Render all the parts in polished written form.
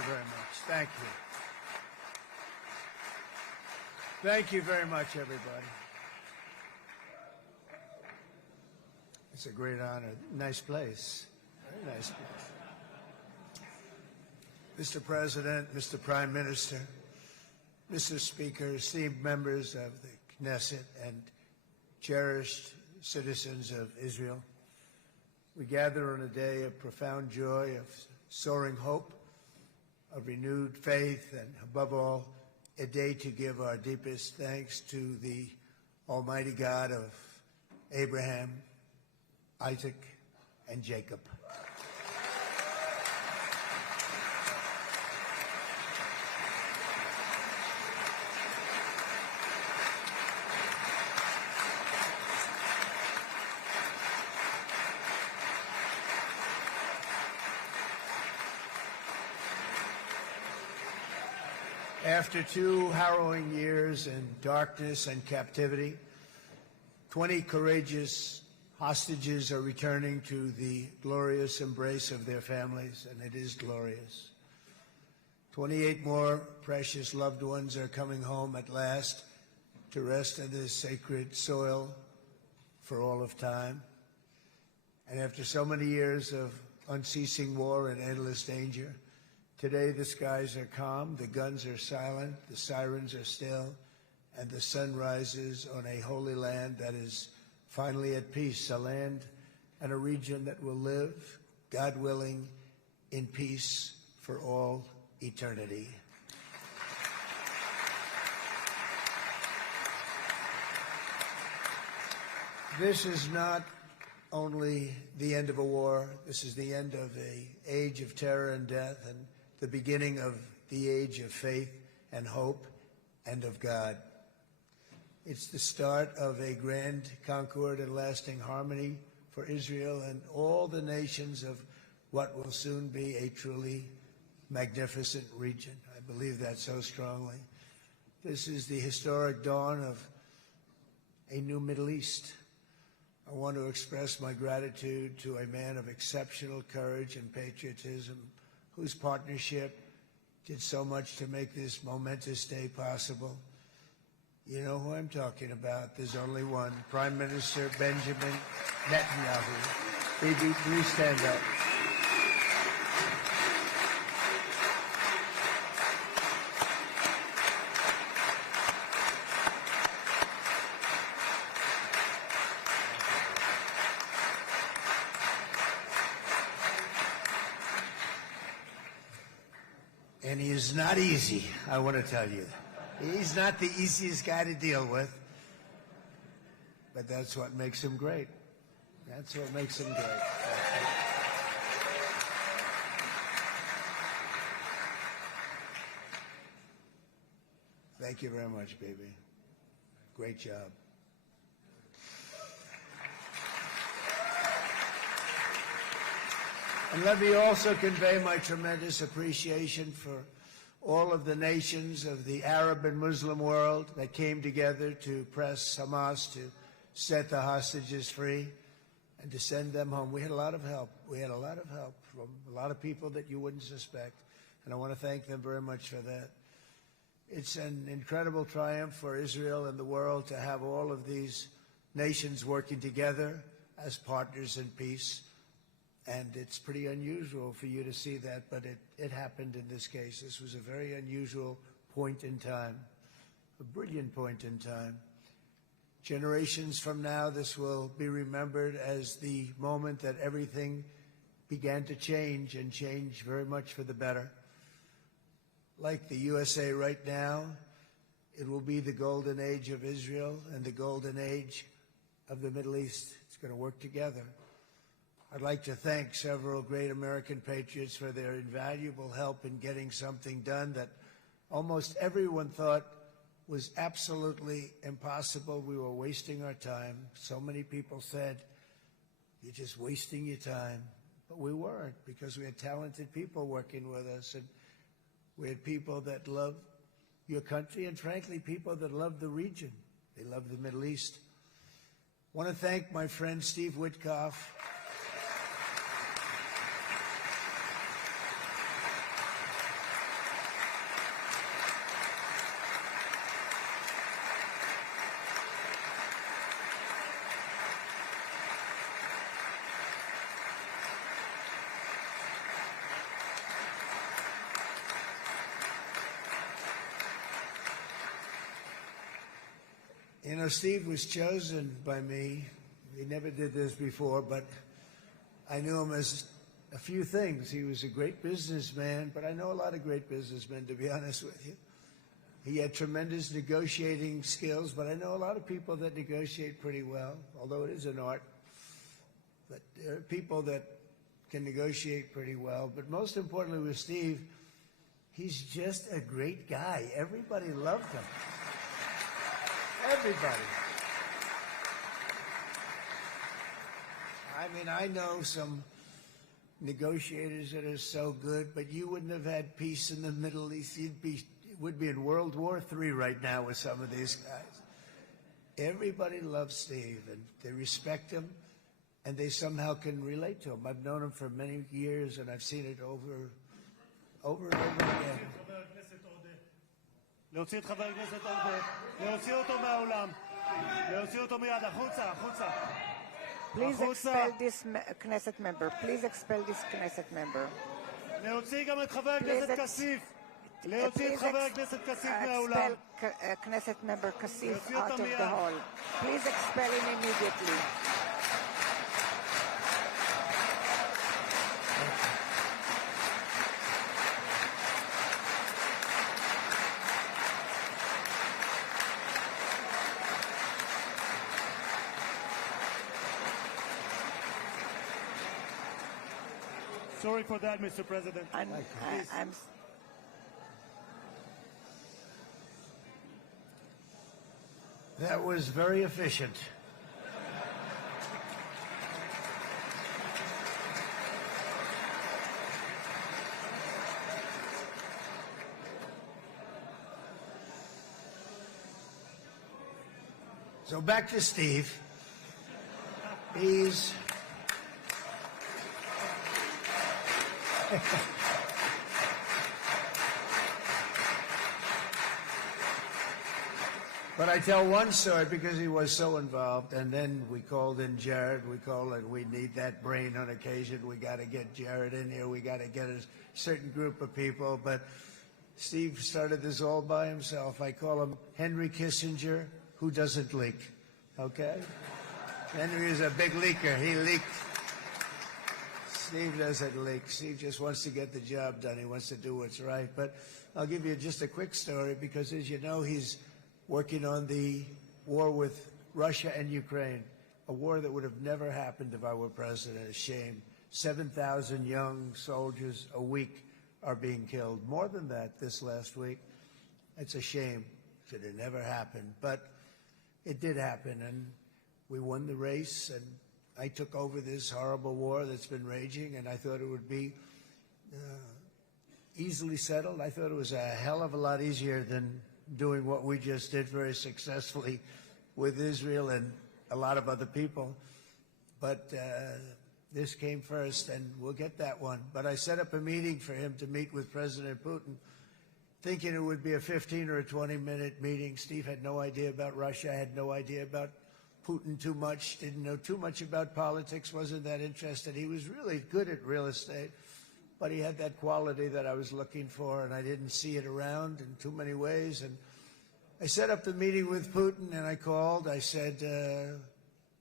you very much. Thank you. Thank you very much, everybody. It's a great honor. Nice place. Very nice place. Mr. President, Mr. Prime Minister, Mr. Speaker, esteemed members of the Knesset and cherished citizens of Israel, we gather on a day of profound joy, of soaring hope, of renewed faith, and above all, a day to give our deepest thanks to the Almighty God of Abraham, Isaac, and Jacob. After 2 harrowing years in darkness and captivity, 20 courageous hostages are returning to the glorious embrace of their families, and it is glorious. 28 more precious loved ones are coming home at last to rest in this sacred soil for all of time. And after so many years of unceasing war and endless danger, today the skies are calm, the guns are silent, the sirens are still, and the sun rises on a holy land that is finally at peace, a land and a region that will live, God willing, in peace for all eternity. This is not only the end of a war, this is the end of an age of terror and death, and the beginning of the age of faith and hope and of God. It's the start of a grand concord and lasting harmony for Israel and all the nations of what will soon be a truly magnificent region. I believe that so strongly. This is the historic dawn of a new Middle East. I want to express my gratitude to a man of exceptional courage and patriotism, whose partnership did so much to make this momentous day possible. You know who I'm talking about. There's only one, Prime Minister Benjamin Netanyahu. Bibi, please stand up. And he is not easy, I want to tell you. He's not the easiest guy to deal with, but that's what makes him great. That's what makes him great. Thank you very much, baby. Great job. And let me also convey my tremendous appreciation for all of the nations of the Arab and Muslim world that came together to press Hamas to set the hostages free and to send them home. We had a lot of help. We had a lot of help from a lot of people that you wouldn't suspect, and I want to thank them very much for that. It's an incredible triumph for Israel and the world to have all of these nations working together as partners in peace. And it's pretty unusual for you to see that, but it happened in this case. This was a very unusual point in time, a brilliant point in time. Generations from now, this will be remembered as the moment that everything began to change, and change very much for the better. Like the USA right now, it will be the golden age of Israel and the golden age of the Middle East. It's going to work together. I'd like to thank several great American patriots for their invaluable help in getting something done that almost everyone thought was absolutely impossible. We were wasting our time. So many people said, "You're just wasting your time." But we weren't, because we had talented people working with us, and we had people that love your country, and frankly, people that love the region. They love the Middle East. I want to thank my friend Steve Witkoff. You know, Steve was chosen by me. He never did this before, but I knew him as a few things. He was a great businessman, but I know a lot of great businessmen, to be honest with you. He had tremendous negotiating skills, but I know a lot of people that negotiate pretty well, although it is an art. But there are people that can negotiate pretty well. But most importantly with Steve, he's just a great guy. Everybody loved him. Everybody. I mean, I know some negotiators that are so good, but you wouldn't have had peace in the Middle East. Would be in World War III right now with some of these guys. Everybody loves Steve, and they respect him, and they somehow can relate to him. I've known him for many years, and I've seen it over and over again. להוציא את חבר הכנסת עודה, להוציא אותו מהאולם, להוציא אותו מיד, החוצה, החוצה. Please expel this Knesset member. Please expel this Knesset member. להוציא גם את חבר הכנסת כסיף. להוציא את חבר הכנסת כסיף מהאולם. Expel Knesset member Kasif out of the hall. Please expel him immediately. Sorry for that, Mr. President. That was very efficient. So back to Steve. He's But I tell one story because he was so involved, and then we called in Jared. We need that brain on occasion. We got to get Jared in here. We got to get a certain group of people. But Steve started this all by himself. I call him Henry Kissinger, who doesn't leak. Okay? Henry is a big leaker. He leaked. Steve doesn't leak. Steve just wants to get the job done. He wants to do what's right. But I'll give you just a quick story because, as you know, he's working on the war with Russia and Ukraine, a war that would have never happened if I were president. A shame. 7,000 young soldiers a week are being killed. More than that this last week. It's a shame that it never happened. But it did happen, and we won the race, and I took over this horrible war that's been raging, and I thought it would be easily settled. I thought it was a hell of a lot easier than doing what we just did very successfully with Israel and a lot of other people. But this came first, and we'll get that one. But I set up a meeting for him to meet with President Putin, thinking it would be a 15 or a 20-minute meeting. Steve had no idea about Russia, had no idea about Putin too much, didn't know too much about politics, wasn't that interested. He was really good at real estate, but he had that quality that I was looking for, and I didn't see it around in too many ways. And I set up the meeting with Putin, and I called. I said,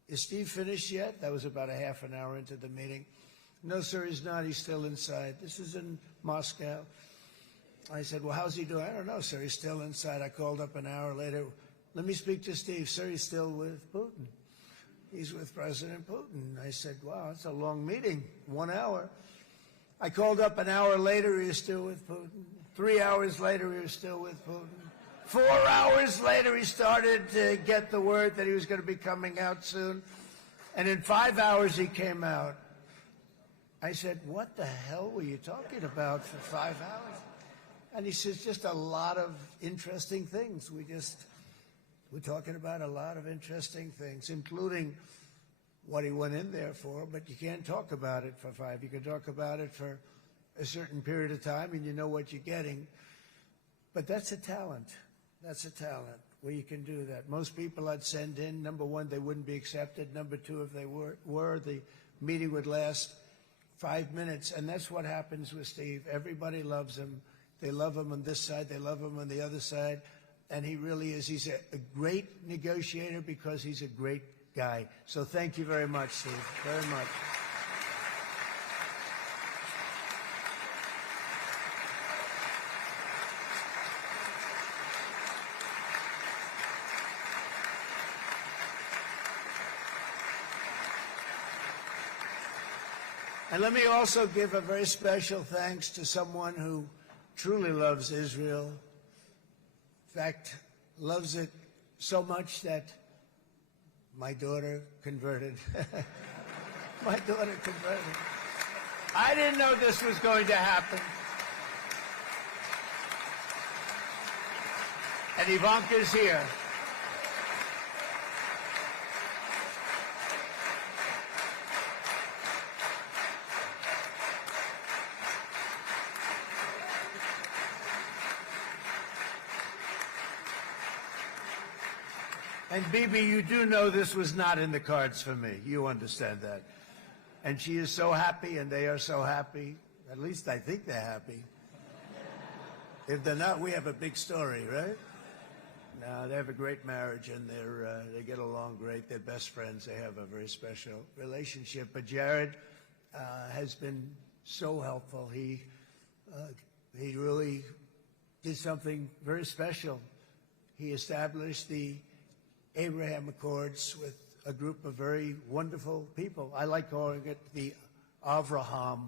is Steve finished yet? That was about a half an hour into the meeting. No, sir, he's not. He's still inside. This is in Moscow. I said, well, how's he doing? I don't know, sir. He's still inside. I called up an hour later. Let me speak to Steve. Sir, he's still with Putin. He's with President Putin. I said, wow, that's a long meeting, 1 hour. I called up an hour later, he was still with Putin. 3 hours later, he was still with Putin. 4 hours later, he started to get the word that he was going to be coming out soon. And in 5 hours, he came out. I said, what the hell were you talking about for 5 hours? And he says, just a lot of interesting things. We're talking about a lot of interesting things, including what he went in there for, but you can't talk about it for 5. You can talk about it for a certain period of time, and you know what you're getting. But that's a talent. That's a talent where you can do that. Most people I'd send in, number one, they wouldn't be accepted. Number two, if they were, the meeting would last 5 minutes, and that's what happens with Steve. Everybody loves him. They love him on this side. They love him on the other side. and he really is. He's a great negotiator because he's a great guy. So thank you very much, Steve, very much. And let me also give a very special thanks to someone who truly loves Israel. In fact, loves it so much that my daughter converted. My daughter converted. I didn't know this was going to happen. And Ivanka's here. And Bibi, you do know this was not in the cards for me. You understand that. And she is so happy, and they are so happy. At least I think they're happy. If they're not, we have a big story, right? No, they have a great marriage, and they get along great. They're best friends. They have a very special relationship. But Jared has been so helpful. He really did something very special. He established the Abraham Accords with a group of very wonderful people. I like calling it the Avraham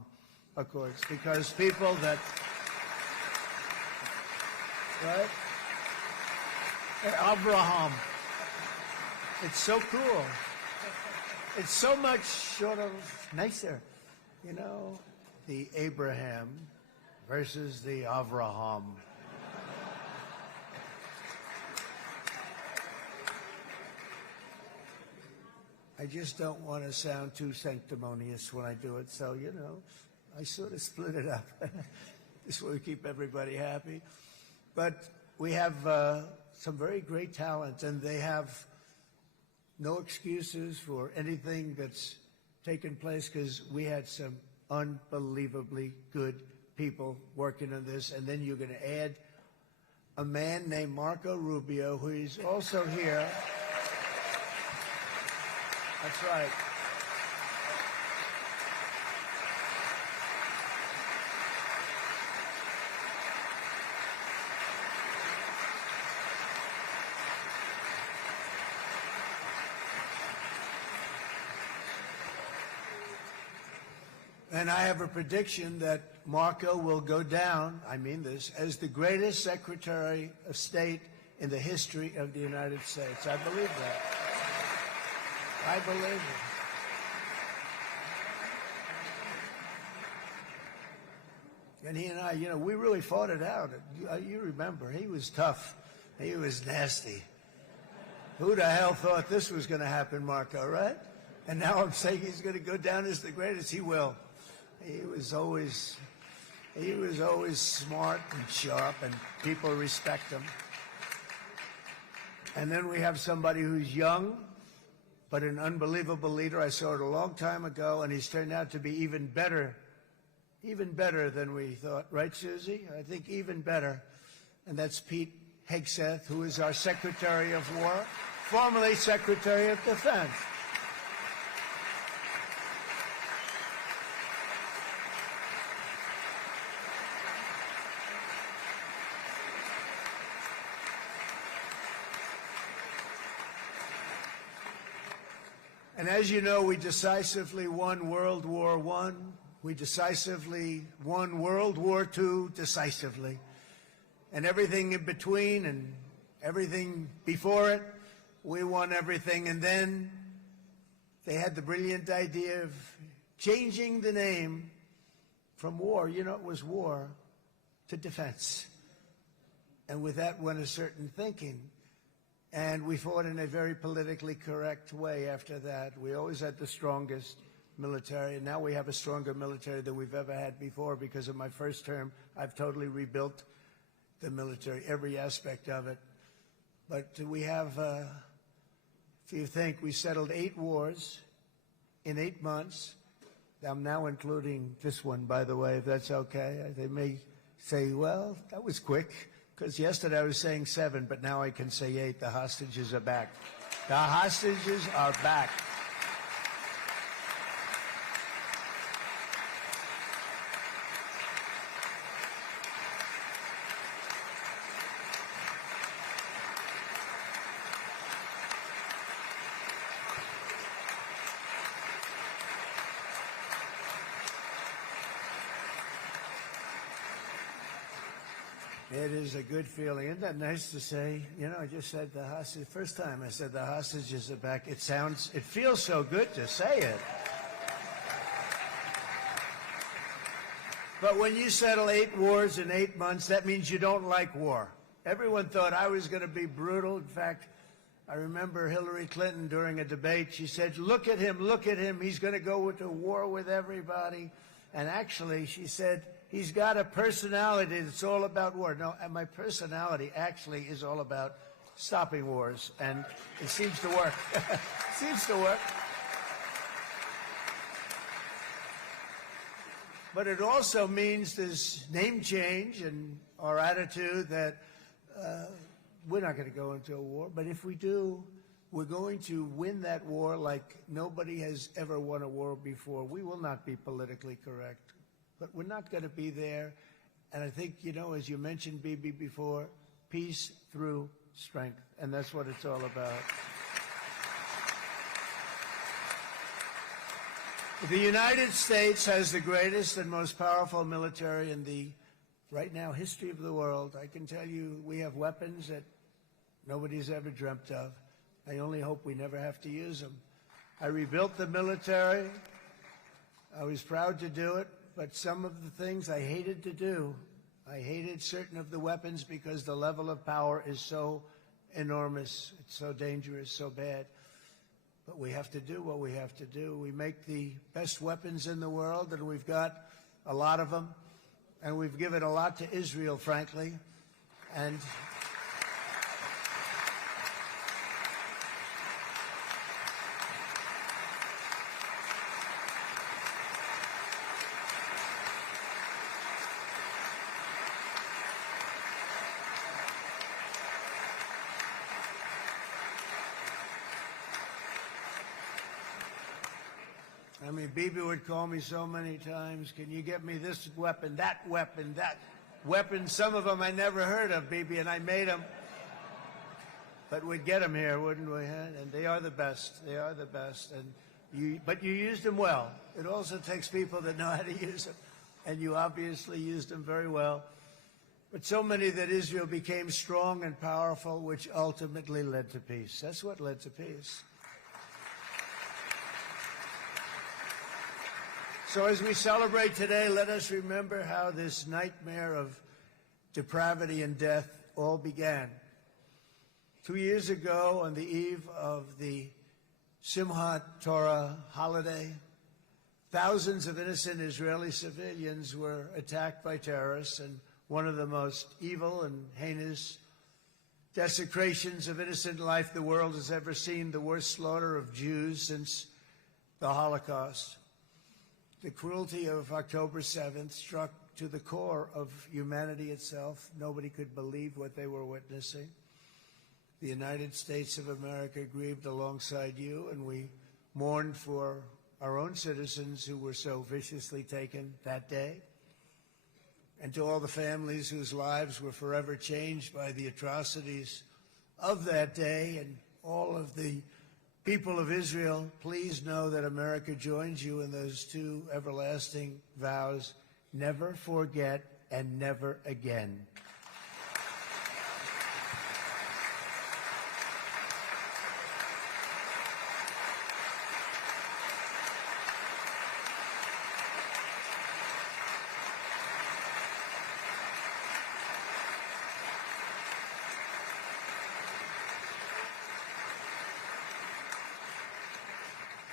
Accords because people that, right? Avraham. It's so cool. It's so much sort of nicer, you know, the Abraham versus the Avraham. I just don't want to sound too sanctimonious when I do it, so, you know, I sort of split it up. This way we keep everybody happy. But we have some very great talent, and they have no excuses for anything that's taken place because we had some unbelievably good people working on this. And then you're going to add a man named Marco Rubio, who is also here. That's right. And I have a prediction that Marco will go down, I mean this, as the greatest Secretary of State in the history of the United States. I believe that. I believe it. And he and I, you know, we really fought it out. You remember, he was tough. He was nasty. Who the hell thought this was going to happen, Marco, right? And now I'm saying he's going to go down as the greatest. He will. He was always smart and sharp, and people respect him. And then we have somebody who's young, but an unbelievable leader. I saw it a long time ago, and he's turned out to be even better than we thought. Right, Susie? I think even better. And that's Pete Hegseth, who is our Secretary of War, formerly Secretary of Defense. And as you know, we decisively won World War I. We decisively won World War II decisively. And everything in between and everything before it, we won everything. And then they had the brilliant idea of changing the name from war, you know, it was war, to defense. And with that went a certain thinking. And we fought in a very politically correct way after that. We always had the strongest military, and now we have a stronger military than we've ever had before. Because of my first term, I've totally rebuilt the military, every aspect of it. But we have, if you think, we settled 8 wars in 8 months. I'm now including this one, by the way, if that's okay. They may say, well, that was quick, Because yesterday I was saying 7, but now I can say 8. The hostages are back. The hostages are back. It is a good feeling. Isn't that nice to say? You know, I just said the hostage. First time I said the hostages are back. It feels so good to say it. But when you settle 8 wars in 8 months, that means you don't like war. Everyone thought I was going to be brutal. In fact, I remember Hillary Clinton during a debate, she said, look at him, he's going to go into war with everybody. And actually, she said, he's got a personality that's all about war. No, and my personality actually is all about stopping wars, and it seems to work. It seems to work. But it also means there's name change in our attitude that we're not going to go into a war, but if we do, we're going to win that war like nobody has ever won a war before. We will not be politically correct, but we're not going to be there. And I think, you know, as you mentioned, Bibi, before, peace through strength, and that's what it's all about. The United States has the greatest and most powerful military in the, right now, history of the world. I can tell you we have weapons that nobody's ever dreamt of. I only hope we never have to use them. I rebuilt the military. I was proud to do it, but some of the things I hated to do. I hated certain of the weapons because the level of power is so enormous. It's so dangerous, so bad. But we have to do what we have to do. We make the best weapons in the world, and we've got a lot of them. And we've given a lot to Israel, frankly. And I mean, Bibi would call me so many times, can you get me this weapon, that weapon, that weapon? Some of them I never heard of, Bibi, and I made them. But we'd get them here, wouldn't we? Huh? And they are the best. They are the best. But you used them well. It also takes people that know how to use them. And you obviously used them very well. But so many that Israel became strong and powerful, which ultimately led to peace. That's what led to peace. So as we celebrate today, let us remember how this nightmare of depravity and death all began. 2 years ago, on the eve of the Simchat Torah holiday, thousands of innocent Israeli civilians were attacked by terrorists, and one of the most evil and heinous desecrations of innocent life the world has ever seen, the worst slaughter of Jews since the Holocaust. The cruelty of October 7th struck to the core of humanity itself. Nobody could believe what they were witnessing. The United States of America grieved alongside you, and we mourned for our own citizens who were so viciously taken that day. And to all the families whose lives were forever changed by the atrocities of that day, and all of the people of Israel, please know that America joins you in those two everlasting vows: never forget and never again.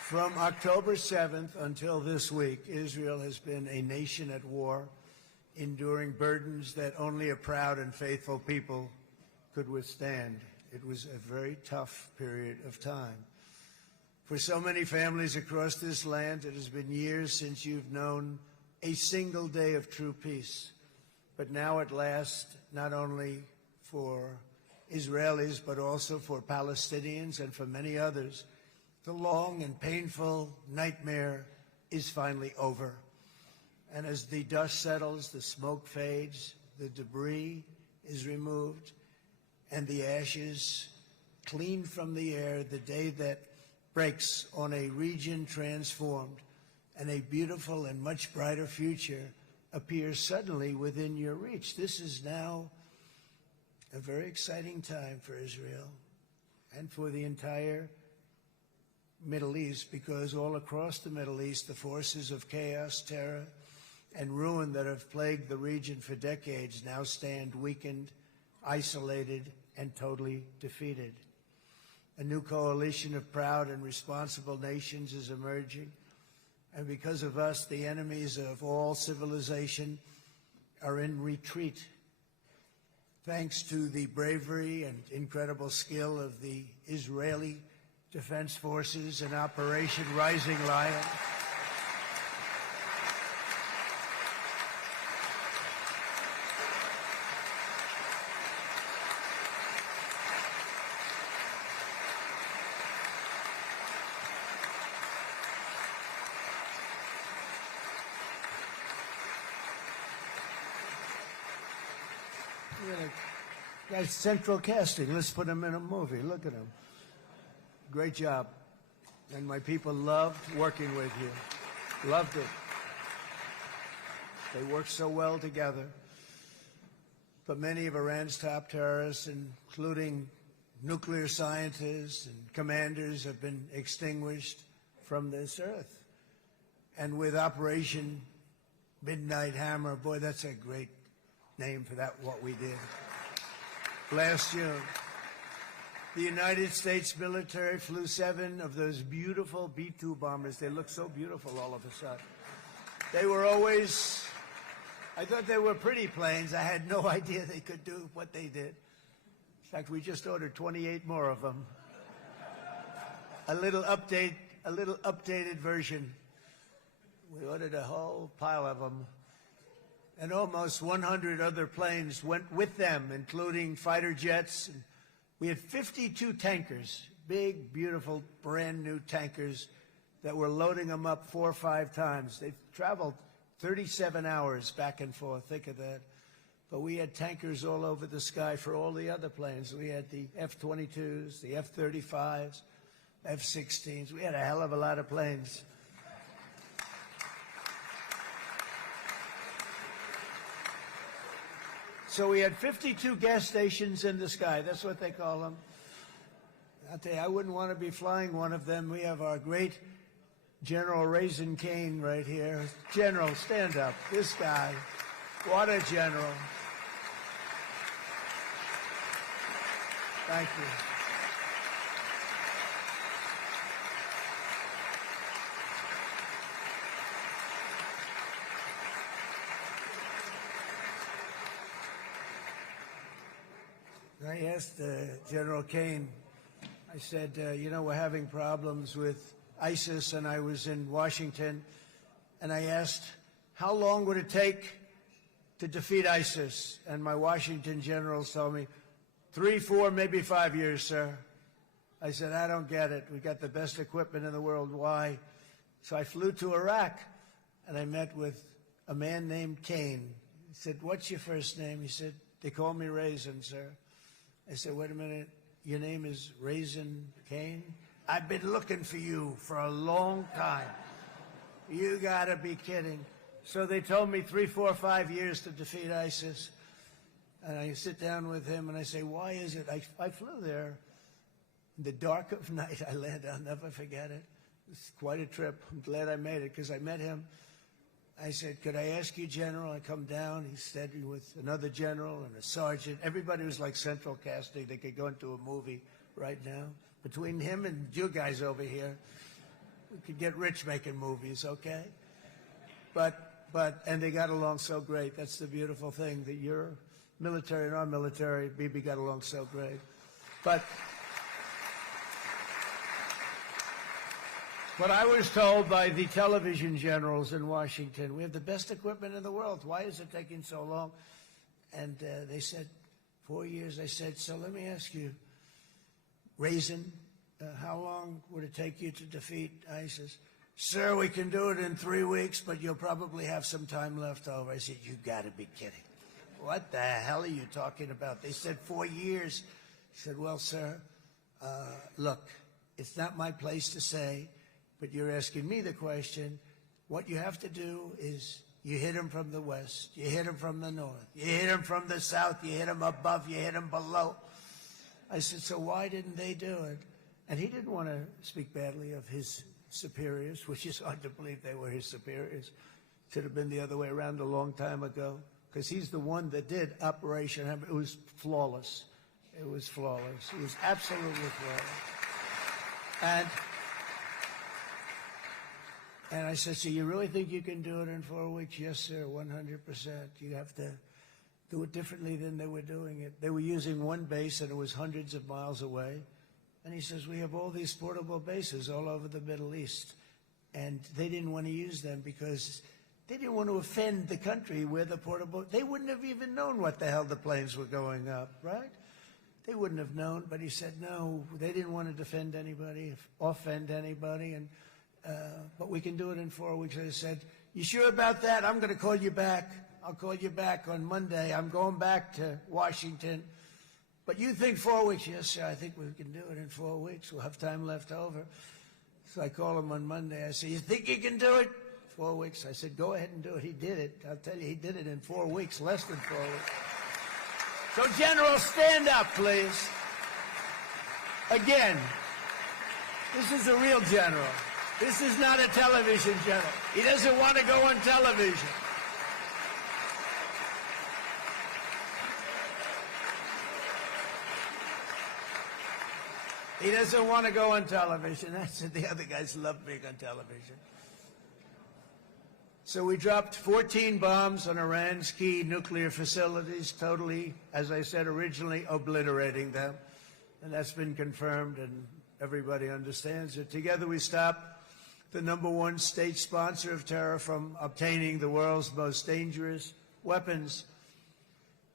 From October 7th until this week, Israel has been a nation at war, enduring burdens that only a proud and faithful people could withstand. It was a very tough period of time. For so many families across this land, it has been years since you've known a single day of true peace. But now at last, not only for Israelis, but also for Palestinians and for many others. The long and painful nightmare is finally over. And as the dust settles, the smoke fades, the debris is removed, and the ashes cleaned from the air, the day that breaks on a region transformed, and a beautiful and much brighter future appears suddenly within your reach. This is now a very exciting time for Israel and for the entire Middle East, because all across the Middle East, the forces of chaos, terror, and ruin that have plagued the region for decades now stand weakened, isolated, and totally defeated. A new coalition of proud and responsible nations is emerging, and because of us, the enemies of all civilization are in retreat. Thanks to the bravery and incredible skill of the Israeli Defense Forces in Operation Rising Lion, that's central casting. Let's put him in a movie. Look at him. Great job. And my people loved working with you. Loved it. They worked so well together. But many of Iran's top terrorists, including nuclear scientists and commanders, have been extinguished from this earth. And with Operation Midnight Hammer, boy, that's a great name for that, what we did. Last June, the United States military flew 7 of those beautiful B-2 bombers. They look so beautiful all of a sudden. They were always, I thought they were pretty planes. I had no idea they could do what they did. In fact, we just ordered 28 more of them. A little updated version. We ordered a whole pile of them. And almost 100 other planes went with them, including fighter jets. And we had 52 tankers, big, beautiful, brand-new tankers that were loading them up 4 or 5 times. They've traveled 37 hours back and forth. Think of that. But we had tankers all over the sky for all the other planes. We had the F-22s, the F-35s, F-16s. We had a hell of a lot of planes. So we had 52 gas stations in the sky. That's what they call them. I'll tell you, I wouldn't want to be flying one of them. We have our great General Raisin Cain right here. General, stand up. This guy. What a general. Thank you. I asked General Cain, I said, you know, we're having problems with ISIS, and I was in Washington, and I asked, how long would it take to defeat ISIS? And my Washington generals told me, 3, 4, maybe 5 years, sir. I said, I don't get it. We got the best equipment in the world. Why? So I flew to Iraq, and I met with a man named Cain. He said, what's your first name? He said, they call me Raisin, sir. I said, wait a minute, your name is Raisin Cain? I've been looking for you for a long time. You gotta be kidding. So they told me 3, 4, 5 years to defeat ISIS. And I sit down with him and I say, why is it? I flew there in the dark of night. I landed, I'll never forget it. It's quite a trip. I'm glad I made it because I met him. I said, could I ask you, General? I come down. He said, with another general and a sergeant. Everybody was like central casting. They could go into a movie right now. Between him and you guys over here, we could get rich making movies, okay? And they got along so great. That's the beautiful thing, that your military and our military, Bibi, got along so great. But what I was told by the television generals in Washington, we have the best equipment in the world. Why is it taking so long? And they said, 4 years. I said, so let me ask you, Raisin, how long would it take you to defeat ISIS? Sir, we can do it in 3 weeks, but you'll probably have some time left over. I said, you got to be kidding. What the hell are you talking about? They said 4 years. He said, well, sir, look, it's not my place to say, but you're asking me the question. What you have to do is you hit them from the west, you hit them from the north, you hit them from the south, you hit them above, you hit them below. I said, so why didn't they do it? And he didn't want to speak badly of his superiors, which is hard to believe they were his superiors. Should have been the other way around a long time ago, because he's the one that did Operation Hammer. It was flawless. It was flawless. It was absolutely flawless. And I said, so you really think you can do it in 4 weeks? Yes, sir, 100%. You have to do it differently than they were doing it. They were using one base, and it was hundreds of miles away. And he says, we have all these portable bases all over the Middle East. And they didn't want to use them because they didn't want to offend the country where the portable... They wouldn't have even known what the hell the planes were going up, right? They wouldn't have known. But he said, no, they didn't want to defend anybody, offend anybody. And but we can do it in 4 weeks. I said, you sure about that? I'm going to call you back. I'll call you back on Monday. I'm going back to Washington. But you think 4 weeks? Yes, sir, I think we can do it in 4 weeks. We'll have time left over. So I call him on Monday. I say, you think you can do it? 4 weeks. I said, go ahead and do it. He did it. I'll tell you, he did it in 4 weeks, less than 4 weeks. So, General, stand up, please. Again, this is a real general. This is not a television general. He doesn't want to go on television. He doesn't want to go on television. I said the other guys love being on television. So we dropped 14 bombs on Iran's key nuclear facilities, totally, as I said originally, obliterating them. And that's been confirmed, and everybody understands it. Together we stopped the #1 state sponsor of terror from obtaining the world's most dangerous weapons.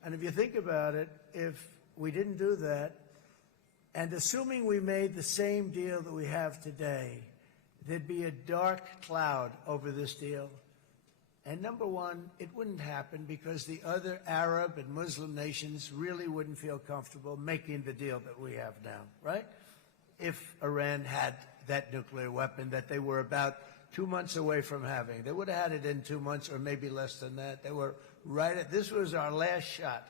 And if you think about it, if we didn't do that, and assuming we made the same deal that we have today, there'd be a dark cloud over this deal. And #1, it wouldn't happen because the other Arab and Muslim nations really wouldn't feel comfortable making the deal that we have now, right? If Iran had that nuclear weapon that they were about 2 months away from having. They would have had it in 2 months or maybe less than that. They were right at, this was our last shot.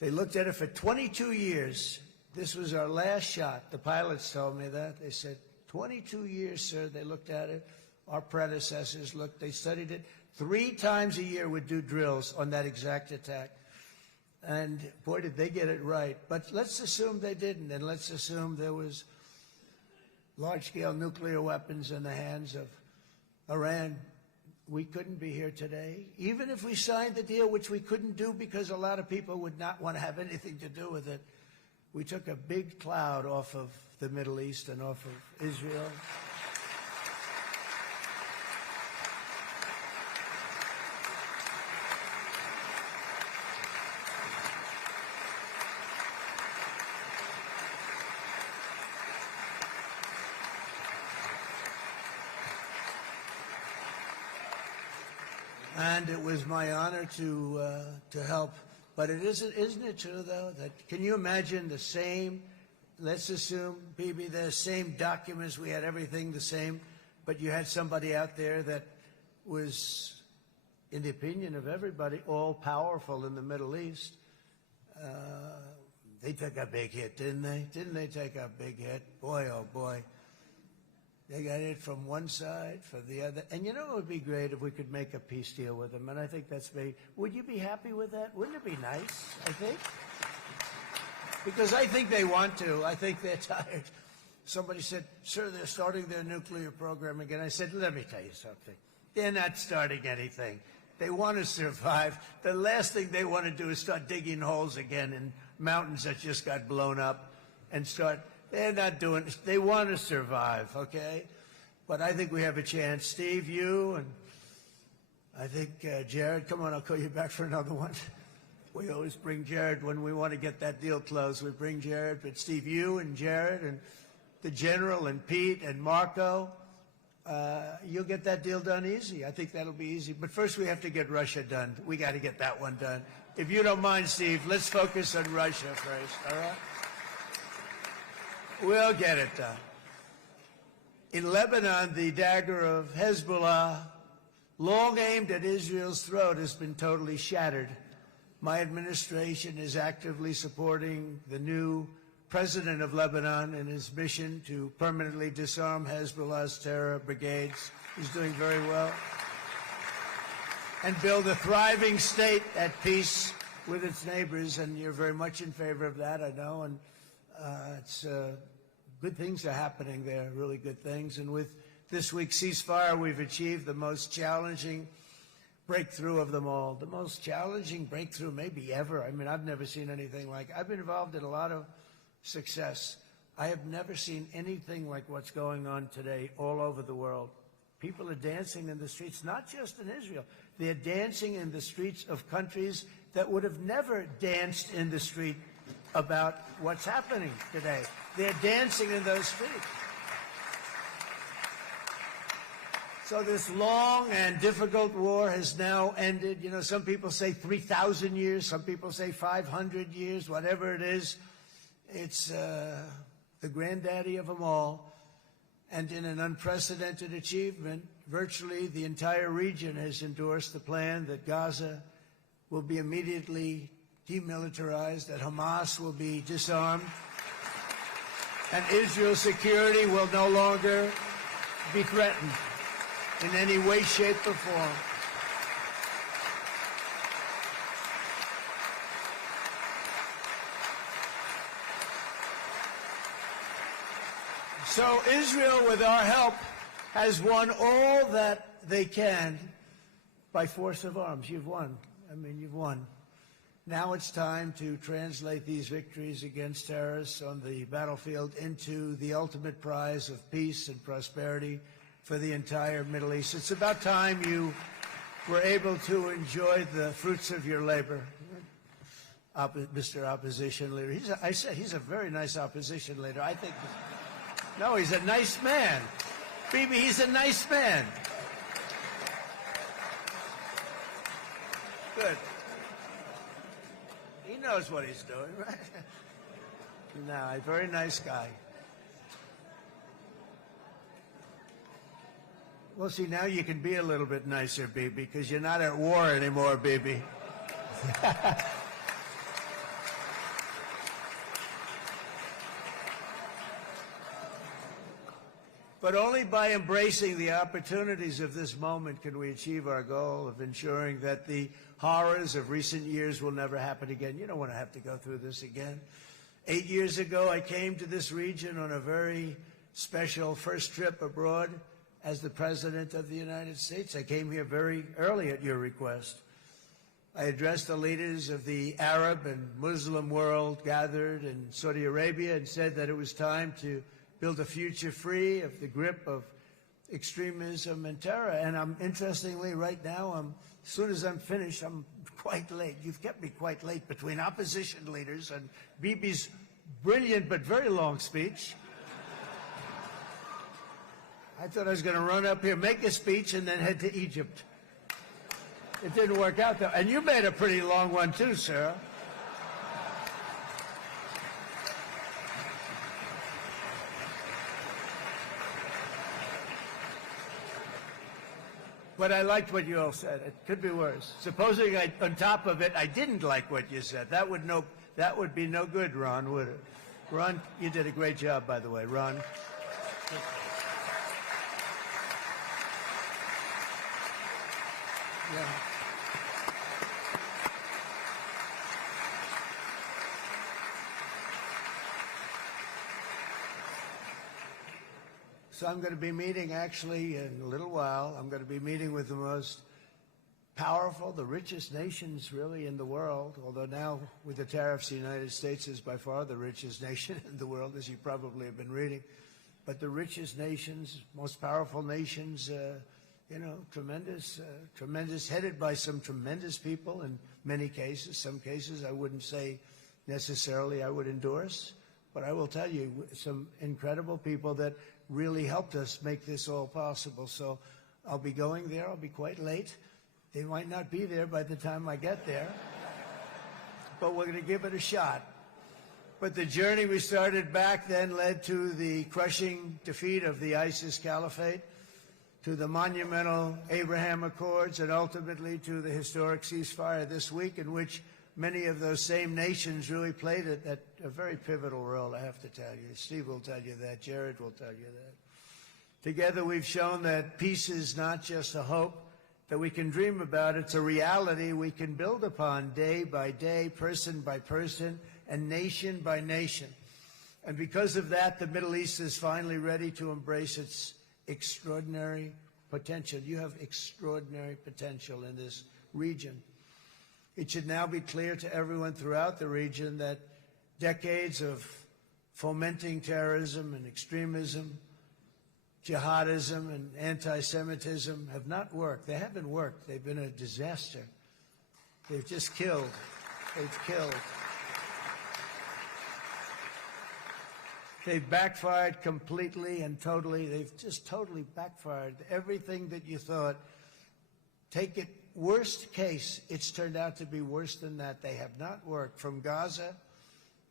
They looked at it for 22 years. This was our last shot. The pilots told me that. They said, 22 years, sir. They looked at it. Our predecessors looked. They studied it. 3 times a year would do drills on that exact attack. And, boy, did they get it right. But let's assume they didn't, and let's assume there was large-scale nuclear weapons in the hands of Iran. We couldn't be here today. Even if we signed the deal, which we couldn't do because a lot of people would not want to have anything to do with it, we took a big cloud off of the Middle East and off of Israel. And it was my honor to help. But it isn't it true, though, that can you imagine the same, let's assume, Bibi, the same documents, we had everything the same, but you had somebody out there that was, in the opinion of everybody, all-powerful in the Middle East. They took a big hit, didn't they? Didn't they take a big hit? Boy, oh boy. They got it from one side, from the other. And you know it would be great if we could make a peace deal with them, and I think that's me. Would you be happy with that? Wouldn't it be nice, I think? Because I think they want to. I think they're tired. Somebody said, sir, they're starting their nuclear program again. I said, let me tell you something. They're not starting anything. They want to survive. The last thing they want to do is start digging holes again in mountains that just got blown up and start... They're not doing it. They want to survive, okay? But I think we have a chance. Steve, you, and I think Jared, come on, I'll call you back for another one. We always bring Jared when we want to get that deal closed. We bring Jared, but Steve, you and Jared and the General and Pete and Marco, you'll get that deal done easy. I think that'll be easy. But first we have to get Russia done. We got to get that one done. If you don't mind, Steve, let's focus on Russia first, all right? We'll get it done. In Lebanon, the dagger of Hezbollah, long aimed at Israel's throat, has been totally shattered. My administration is actively supporting the new president of Lebanon in his mission to permanently disarm Hezbollah's terror brigades. He's doing very well. And build a thriving state at peace with its neighbors. And you're very much in favor of that, I know. And it's good things are happening there, really good things. And with this week's ceasefire, we've achieved the most challenging breakthrough of them all. The most challenging breakthrough maybe ever. I mean, I've never seen anything like it. I've been involved in a lot of success. I have never seen anything like what's going on today all over the world. People are dancing in the streets, not just in Israel. They're dancing in the streets of countries that would have never danced in the street about what's happening today. They're dancing in those streets. So this long and difficult war has now ended. You know, some people say 3,000 years, some people say 500 years, whatever it is. It's the granddaddy of them all. And in an unprecedented achievement, virtually the entire region has endorsed the plan that Gaza will be immediately demilitarized, that Hamas will be disarmed, and Israel's security will no longer be threatened in any way, shape, or form. So Israel, with our help, has won all that they can by force of arms. You've won. I mean, you've won. Now it's time to translate these victories against terrorists on the battlefield into the ultimate prize of peace and prosperity for the entire Middle East. It's about time you were able to enjoy the fruits of your labor. Mr. Opposition Leader. I said he's a very nice opposition leader. I think. No, he's a nice man. Bibi, he's a nice man. Good. He knows what he's doing, right? No, a very nice guy. Well, see, now you can be a little bit nicer, Bibi, because you're not at war anymore, Bibi. But only by embracing the opportunities of this moment can we achieve our goal of ensuring that the horrors of recent years will never happen again. You don't want to have to go through this again. 8 years ago, I came to this region on a very special first trip abroad as the President of the United States. I came here very early at your request. I addressed the leaders of the Arab and Muslim world gathered in Saudi Arabia and said that it was time to build a future free of the grip of extremism and terror. And interestingly, right now, as soon as I'm finished, I'm quite late. You've kept me quite late between opposition leaders and Bibi's brilliant but very long speech. I thought I was going to run up here, make a speech, and then head to Egypt. It didn't work out, though. And you made a pretty long one, too, Sarah. But I liked what you all said. It could be worse. Supposing on top of it, I didn't like what you said. That would be no good, Ron, would it? Ron, you did a great job, by the way, Ron. Yeah. So I'm going to be meeting, actually, in a little while, I'm going to be meeting with the most powerful, the richest nations, really, in the world, although now, with the tariffs, the United States is by far the richest nation in the world, as you probably have been reading. But the richest nations, most powerful nations tremendous, headed by some tremendous people in many cases. Some cases I wouldn't say necessarily I would endorse, but I will tell you some incredible people that really helped us make this all possible. So I'll be going there. I'll be quite late. They might not be there by the time I get there, but we're going to give it a shot. But the journey we started back then led to the crushing defeat of the ISIS caliphate, to the monumental Abraham Accords, and ultimately to the historic ceasefire this week, in which many of those same nations really played a very pivotal role, I have to tell you. Steve will tell you that. Jared will tell you that. Together we've shown that peace is not just a hope that we can dream about. It's a reality we can build upon day by day, person by person, and nation by nation. And because of that, the Middle East is finally ready to embrace its extraordinary potential. You have extraordinary potential in this region. It should now be clear to everyone throughout the region that decades of fomenting terrorism and extremism, jihadism and anti-Semitism have not worked. They haven't worked. They've been a disaster. They've just killed. They've killed. They've backfired completely and totally. They've just totally backfired. Everything that you thought, take it worst case, it's turned out to be worse than that. They have not worked. From Gaza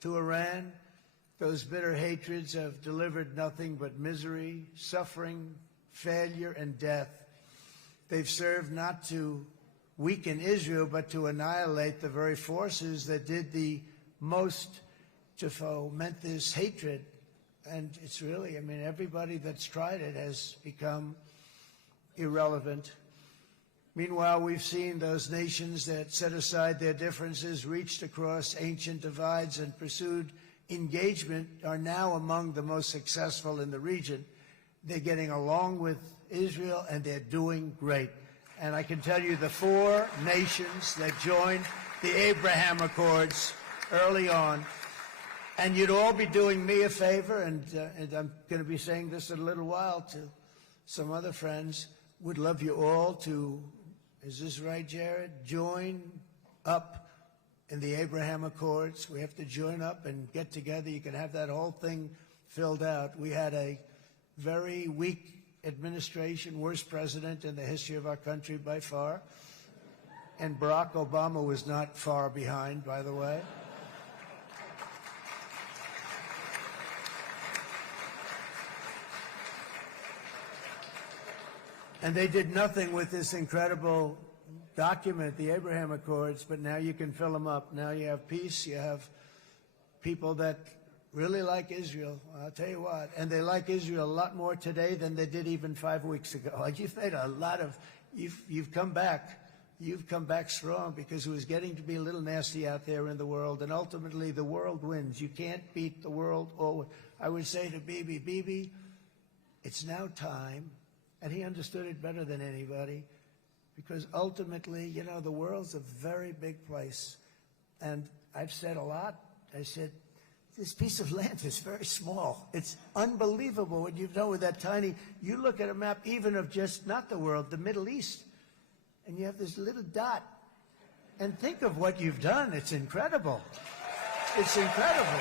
to Iran, those bitter hatreds have delivered nothing but misery, suffering, failure, and death. They've served not to weaken Israel, but to annihilate the very forces that did the most to foment this hatred. And it's really, I mean, everybody that's tried it has become irrelevant. Meanwhile, we've seen those nations that set aside their differences, reached across ancient divides, and pursued engagement are now among the most successful in the region. They're getting along with Israel, and they're doing great. And I can tell you the 4 nations that joined the Abraham Accords early on, and you'd all be doing me a favor, and I'm going to be saying this in a little while to some other friends, would love you all to, is this right, Jared? Join up in the Abraham Accords. We have to join up and get together. You can have that whole thing filled out. We had a very weak administration, worst president in the history of our country by far. And Barack Obama was not far behind, by the way. And they did nothing with this incredible document, the Abraham Accords, but now you can fill them up. Now you have peace. You have people that really like Israel. I'll tell you what. And they like Israel a lot more today than they did even 5 weeks ago. You've made a lot of, you've come back. You've come back strong, because it was getting to be a little nasty out there in the world. And ultimately, the world wins. You can't beat the world. I would say to Bibi, it's now time. And he understood it better than anybody, because ultimately, you know, the world's a very big place. And I've said a lot. I said, this piece of land is very small. It's unbelievable what you've done with that tiny, you look at a map even of just not the world, the Middle East, and you have this little dot. And think of what you've done. It's incredible. It's incredible.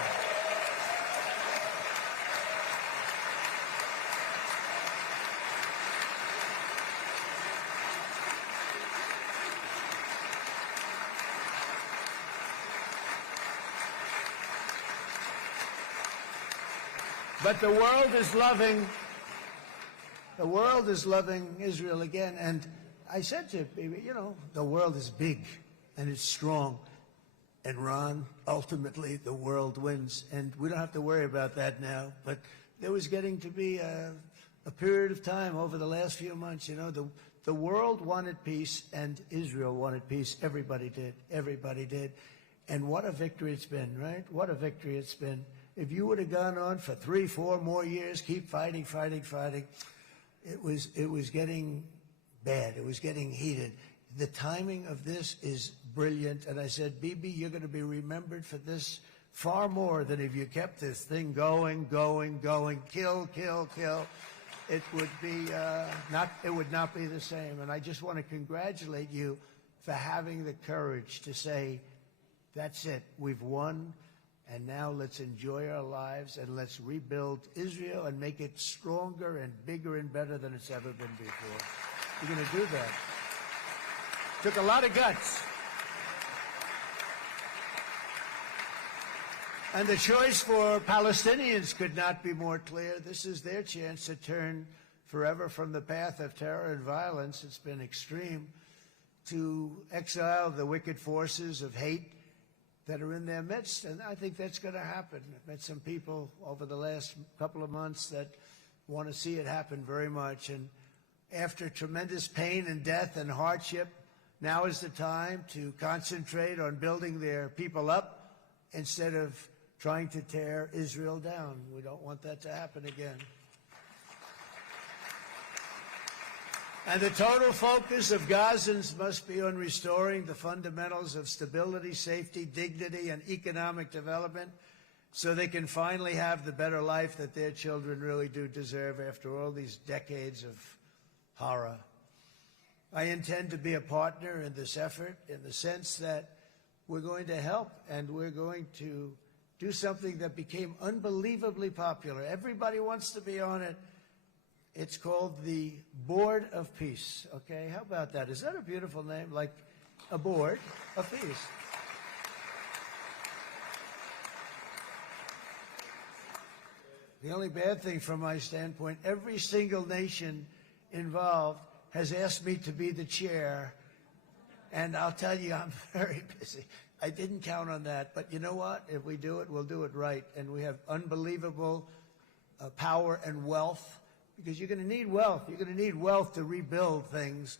But the world is loving Israel again. And I said to Bibi, you know, the world is big and it's strong. And Ron, ultimately, the world wins. And we don't have to worry about that now. But there was getting to be a period of time over the last few months, you know, the world wanted peace and Israel wanted peace. Everybody did. Everybody did. And what a victory it's been, right? What a victory it's been. If you would have gone on for 3, 4 more years, keep fighting, it was getting bad. It was getting heated. The timing of this is brilliant. And I said, Bibi, you're going to be remembered for this far more than if you kept this thing going, kill. it would not be the same. And I just want to congratulate you for having the courage to say, that's it, we've won, and now let's enjoy our lives and let's rebuild Israel and make it stronger and bigger and better than it's ever been before. You're going to do that. Took a lot of guts. And the choice for Palestinians could not be more clear. This is their chance to turn forever from the path of terror and violence. It's been extreme, to exile the wicked forces of hate that are in their midst. And I think that's going to happen. I've met some people over the last couple of months that want to see it happen very much. And after tremendous pain and death and hardship, now is the time to concentrate on building their people up instead of trying to tear Israel down. We don't want that to happen again. And the total focus of Gazans must be on restoring the fundamentals of stability, safety, dignity, and economic development so they can finally have the better life that their children really do deserve after all these decades of horror. I intend to be a partner in this effort in the sense that we're going to help and we're going to do something that became unbelievably popular. Everybody wants to be on it. It's called the Board of Peace. Okay, how about that? Is that a beautiful name? Like a board of peace. The only bad thing from my standpoint, every single nation involved has asked me to be the chair. And I'll tell you, I'm very busy. I didn't count on that, but you know what? If we do it, we'll do it right. And we have unbelievable power and wealth, because you're going to need wealth. You're going to need wealth to rebuild things,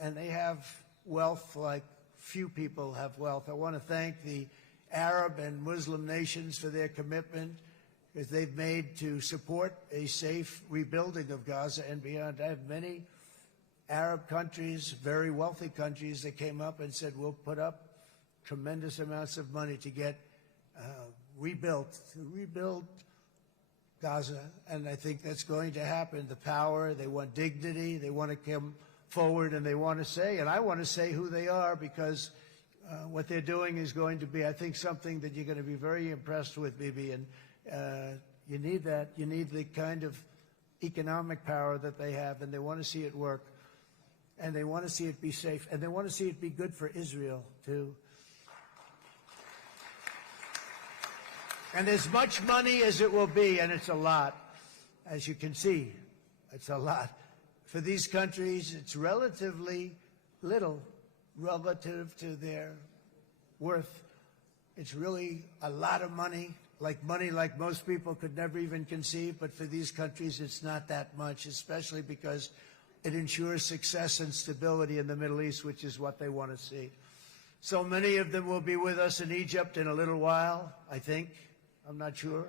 and they have wealth like few people have wealth. I want to thank the Arab and Muslim nations for their commitment, because they've made to support a safe rebuilding of Gaza and beyond. I have many Arab countries, very wealthy countries, that came up and said, we'll put up tremendous amounts of money to get rebuild Gaza, and I think that's going to happen. The power, they want dignity, they want to come forward, and they want to say, and I want to say who they are, because what they're doing is going to be, I think, something that you're going to be very impressed with, Bibi, and you need that. You need the kind of economic power that they have, and they want to see it work, and they want to see it be safe, and they want to see it be good for Israel, too. And as much money as it will be, and it's a lot, as you can see, it's a lot. For these countries, it's relatively little relative to their worth. It's really a lot of money like most people could never even conceive, but for these countries, it's not that much, especially because it ensures success and stability in the Middle East, which is what they want to see. So many of them will be with us in Egypt in a little while, I think. I'm not sure.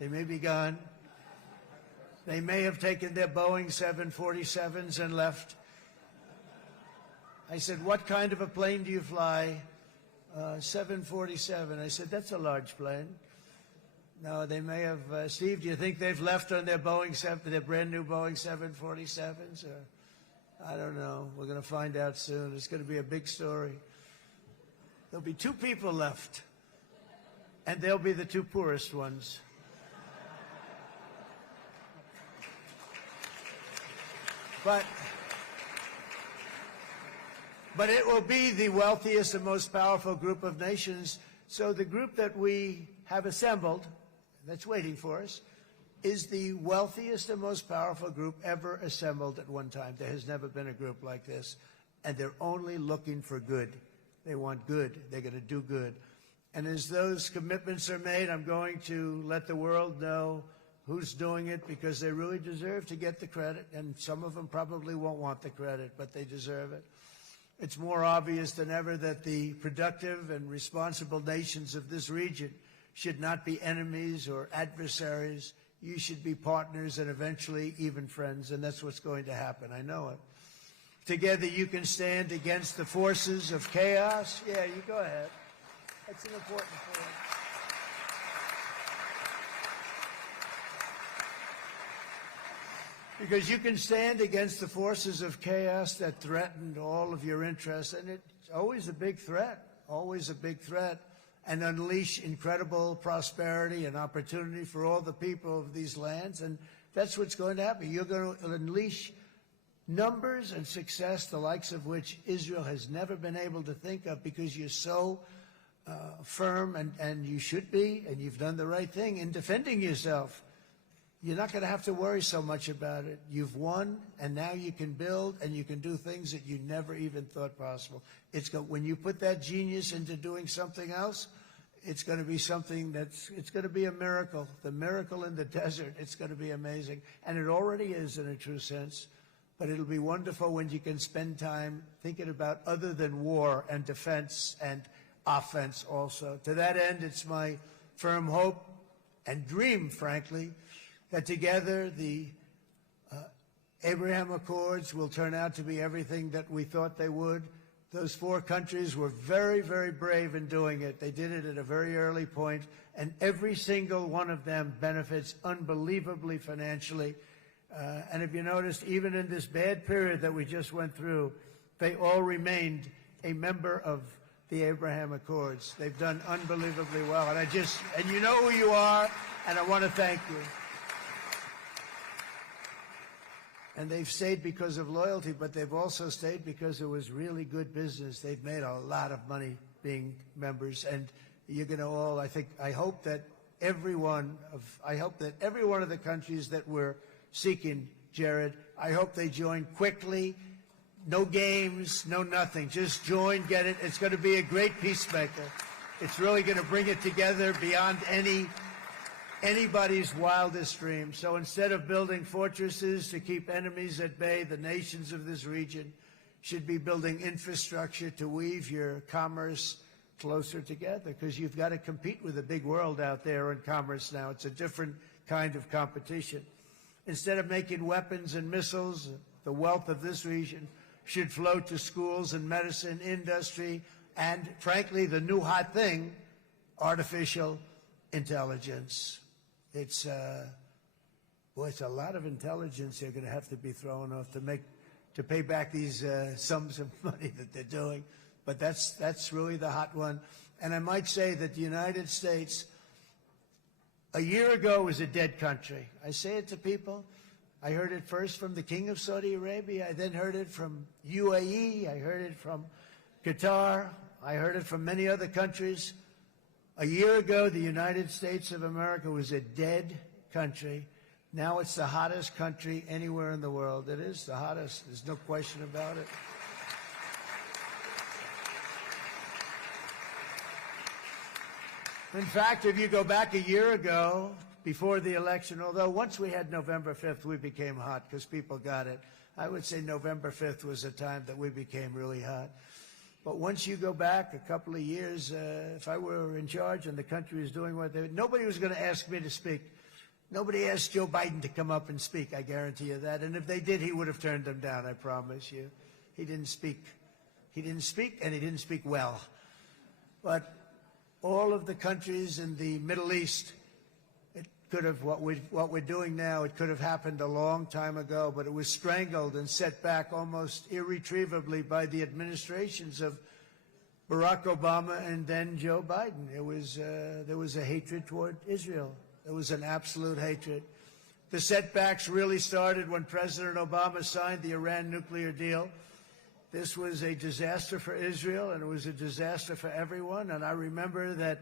They may be gone. They may have taken their Boeing 747s and left. I said, what kind of a plane do you fly? 747. I said, that's a large plane. No, they may have. Steve, do you think they've left on their their brand new Boeing 747s? Or, I don't know. We're going to find out soon. It's going to be a big story. There'll be 2 people left. And they'll be the 2 poorest ones. But it will be the wealthiest and most powerful group of nations. So the group that we have assembled, that's waiting for us, is the wealthiest and most powerful group ever assembled at one time. There has never been a group like this. And they're only looking for good. They want good. They're going to do good. And as those commitments are made, I'm going to let the world know who's doing it, because they really deserve to get the credit. And some of them probably won't want the credit, but they deserve it. It's more obvious than ever that the productive and responsible nations of this region should not be enemies or adversaries. You should be partners and eventually even friends, and that's what's going to happen. I know it. Together you can stand against the forces of chaos. Yeah, you go ahead. That's an important point. Because you can stand against the forces of chaos that threaten all of your interests, and it's always a big threat, and unleash incredible prosperity and opportunity for all the people of these lands, and that's what's going to happen. You're going to unleash numbers and success, the likes of which Israel has never been able to think of, because you're so firm, and you should be, and you've done the right thing in defending yourself. You're not going to have to worry so much about it. You've won, and now you can build, and you can do things that you never even thought possible. When you put that genius into doing something else, it's going to be something it's going to be a miracle. The miracle in the desert, it's going to be amazing. And it already is in a true sense. But it'll be wonderful when you can spend time thinking about other than war and defense and offense also. To that end, it's my firm hope and dream, frankly, that together the Abraham Accords will turn out to be everything that we thought they would. Those 4 countries were very, very brave in doing it. They did it at a very early point, and every single one of them benefits unbelievably financially. And if you noticed, even in this bad period that we just went through, they all remained a member of the Abraham Accords. They've done unbelievably well. And you know who you are, and I want to thank you. And they've stayed because of loyalty, but they've also stayed because it was really good business. They've made a lot of money being members, and you're going to all, I hope that every one of the countries that we're seeking, Jared, I hope they join quickly. No games, no nothing. Just join, get it. It's going to be a great peacemaker. It's really going to bring it together beyond anybody's wildest dream. So instead of building fortresses to keep enemies at bay, the nations of this region should be building infrastructure to weave your commerce closer together, because you've got to compete with the big world out there in commerce now. It's a different kind of competition. Instead of making weapons and missiles, the wealth of this region should flow to schools and medicine, industry, and, frankly, the new hot thing, artificial intelligence. It's a lot of intelligence they're going to have to be thrown off to pay back these sums of money that they're doing. But that's really the hot one. And I might say that the United States, a year ago, was a dead country. I say it to people. I heard it first from the King of Saudi Arabia. I then heard it from UAE. I heard it from Qatar. I heard it from many other countries. A year ago, the United States of America was a dead country. Now it's the hottest country anywhere in the world. It is the hottest. There's no question about it. In fact, if you go back a year ago, before the election, although once we had November 5th, we became hot because people got it. I would say November 5th was a time that we became really hot. But once you go back a couple of years, if I were in charge and the country was doing what they, nobody was going to ask me to speak. Nobody asked Joe Biden to come up and speak, I guarantee you that. And if they did, he would have turned them down, I promise you. He didn't speak. He didn't speak, and he didn't speak well. But all of the countries in the Middle East, it could have, what we're doing now, it could have happened a long time ago, but it was strangled and set back almost irretrievably by the administrations of Barack Obama and then Joe Biden. There was a hatred toward Israel. There was an absolute hatred. The setbacks really started when President Obama signed the Iran nuclear deal. This was a disaster for Israel, and it was a disaster for everyone. And I remember that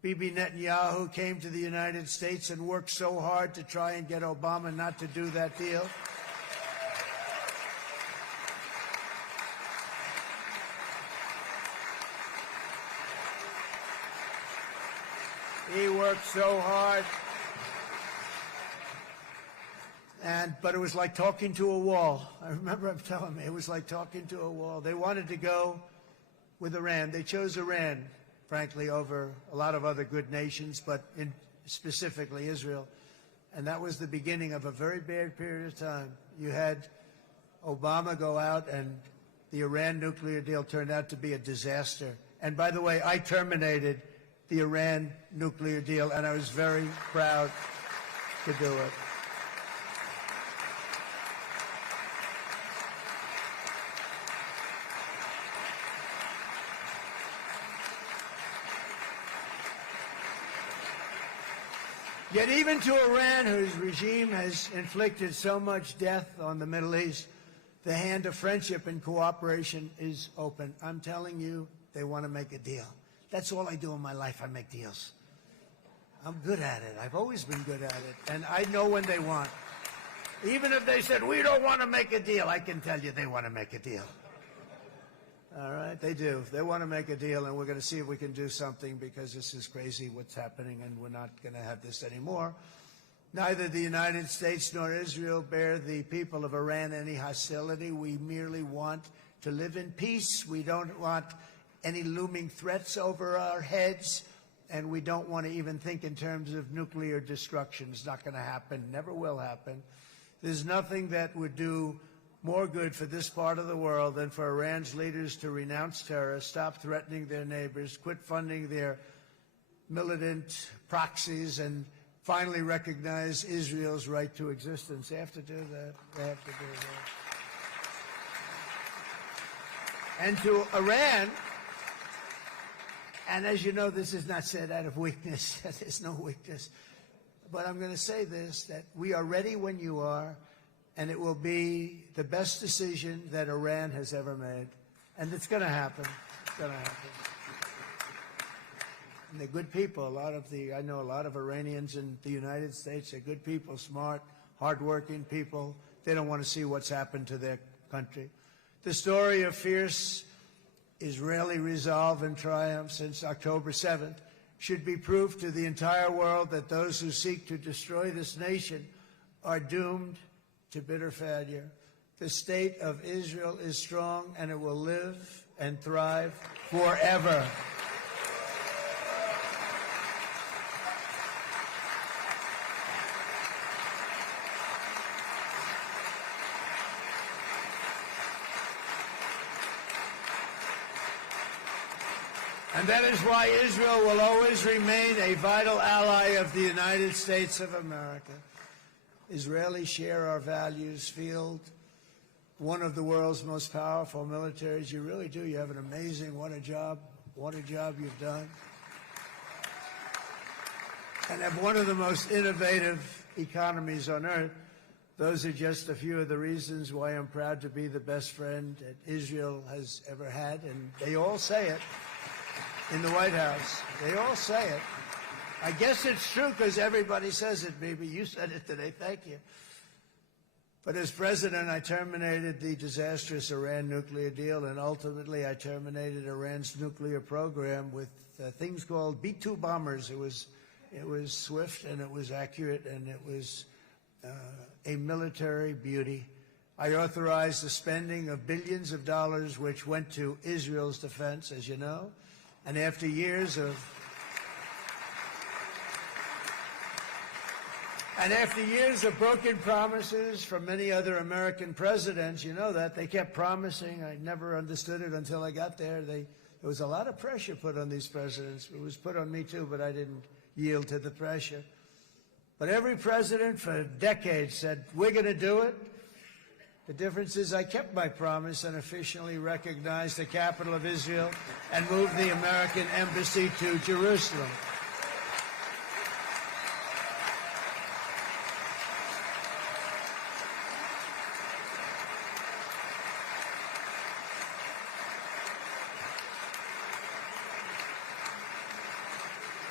Bibi Netanyahu came to the United States and worked so hard to try and get Obama not to do that deal. He worked so hard. But it was like talking to a wall. I remember him telling me it was like talking to a wall. They wanted to go with Iran. They chose Iran, frankly, over a lot of other good nations, but specifically Israel. And that was the beginning of a very bad period of time. You had Obama go out, and the Iran nuclear deal turned out to be a disaster. And by the way, I terminated the Iran nuclear deal, and I was very proud to do it. Yet even to Iran, whose regime has inflicted so much death on the Middle East, the hand of friendship and cooperation is open. I'm telling you, they want to make a deal. That's all I do in my life. I make deals. I'm good at it. I've always been good at it. And I know when they want. Even if they said, we don't want to make a deal, I can tell you they want to make a deal. All right? They do. They want to make a deal, and we're going to see if we can do something, because this is crazy what's happening, and we're not going to have this anymore. Neither the United States nor Israel bear the people of Iran any hostility. We merely want to live in peace. We don't want any looming threats over our heads. And we don't want to even think in terms of nuclear destruction. It's not going to happen, never will happen. There's nothing that would do more good for this part of the world than for Iran's leaders to renounce terror, stop threatening their neighbors, quit funding their militant proxies, and finally recognize Israel's right to existence. They have to do that. They have to do that. And to Iran, and as you know, this is not said out of weakness. There's no weakness. But I'm going to say this, that we are ready when you are, and it will be the best decision that Iran has ever made. And it's going to happen. It's going to happen. And they're good people. I know a lot of Iranians in the United States. They're good people, smart, hardworking people. They don't want to see what's happened to their country. The story of fierce Israeli resolve and triumph since October 7th should be proof to the entire world that those who seek to destroy this nation are doomed to bitter failure. The state of Israel is strong, and it will live and thrive forever. And that is why Israel will always remain a vital ally of the United States of America. Israelis share our values, field one of the world's most powerful militaries. You really do. You have an amazing, what a job you've done. And have one of the most innovative economies on earth. Those are just a few of the reasons why I'm proud to be the best friend that Israel has ever had. And they all say it. In the White House. They all say it. I guess it's true because everybody says it, baby. You said it today. Thank you. But as president, I terminated the disastrous Iran nuclear deal, and ultimately I terminated Iran's nuclear program with things called B-2 bombers. It was swift, and it was accurate, and it was a military beauty. I authorized the spending of billions of dollars, which went to Israel's defense, as you know. And after years of broken promises from many other American presidents, you know that, they kept promising. I never understood it until I got there. There was a lot of pressure put on these presidents. It was put on me too, but I didn't yield to the pressure. But every president for decades said, we're going to do it. The difference is I kept my promise and officially recognized the capital of Israel and moved the American embassy to Jerusalem.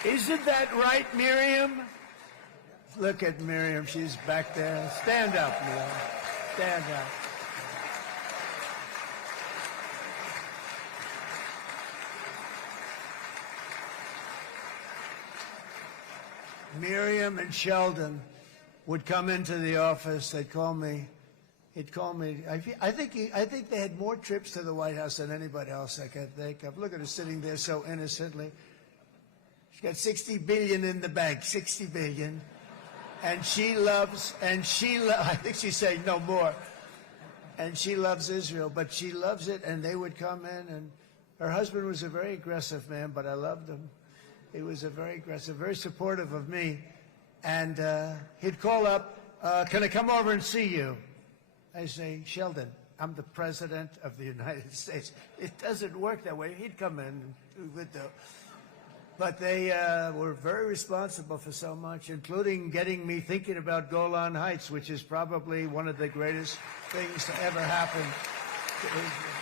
Isn't that right, Miriam? Look at Miriam. She's back there. Stand up, Miriam. Stand up. Miriam and Sheldon would come into the office. They'd call me. He'd call me. I think they had more trips to the White House than anybody else I can think of. Look at her sitting there so innocently. She's got $60 billion in the bank. $60 billion. And I think she's saying no more. And she loves Israel, but she loves it, and they would come in, and her husband was a very aggressive man, but I loved him. He was a very aggressive, very supportive of me. And he'd call up, can I come over and see you? I say, Sheldon, I'm the President of the United States. It doesn't work that way. He'd come in, and we would do. But they were very responsible for so much, including getting me thinking about Golan Heights, which is probably one of the greatest things to ever happen to Israel.